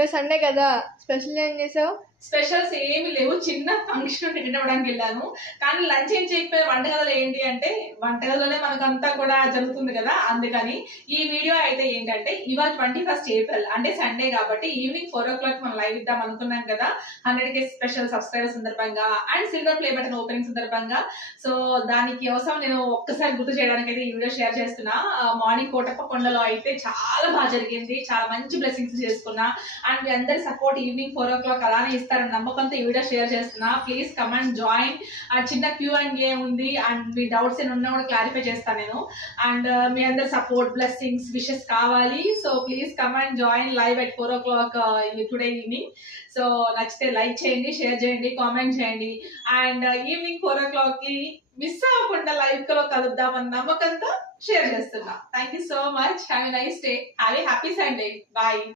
ఈరోజు సండే కదా, స్పెషల్ ఏం చేసావు? స్పెషల్స్ ఏమి లేవు, చిన్న ఫంక్షన్ టికెట్ ఇవ్వడానికి వెళ్ళాను. కానీ లంచ్ ఏం చేయకపోయి వంటగదిలో ఏంటి అంటే వంటగదిలోనే మనకంతా కూడా జరుగుతుంది కదా, అందుకని ఈ వీడియో అయితే ఏంటంటే ఇవాళ 21 ఏప్రిల్ అంటే సండే కాబట్టి ఈవినింగ్ 4 o'clock మనం లైవ్ ఇద్దాం అనుకున్నాం కదా 100K స్పెషల్ సబ్స్క్రైబర్ సందర్భంగా and silver play button opening సందర్భంగా. సో దానికి అవసరం నేను ఒక్కసారి గుర్తు చేయడానికి అయితే ఈ వీడియో షేర్ చేస్తున్నా. మార్నింగ్ కోటప్పకొండలో అయితే చాలా బాగా జరిగింది, చాలా మంచి బ్లెస్సింగ్స్ చేసుకున్నా అండ్ మీ అందరి సపోర్ట్ ఈవినింగ్ 4 o'clock అలానే ఇస్తారని నమ్మకంతో ఈ వీడియో షేర్ చేస్తున్నా. Please comment join. చిన్న Q&A ఉంది అండ్ మీ డౌట్స్ ఏమైనా ఉన్నా కూడా క్లారిఫై చేస్తాను నేను. అండ్ మీ అందరి సపోర్ట్ బ్లెస్సింగ్స్ విషెస్ కావాలి. So please comment join live at 4 o'clock today evening. So నచ్చితే లైక్ చేయండి, షేర్ చేయండి, కామెంట్ చేయండి అండ్ ఈవినింగ్ 4 o'clock కి మిస్ అవ్వకుండా లైవ్ లో కలుద్దామన్న నమ్మకంతో షేర్ చేస్తున్నా. Thank you so much. Have a nice day. Have a happy Sunday. Bye.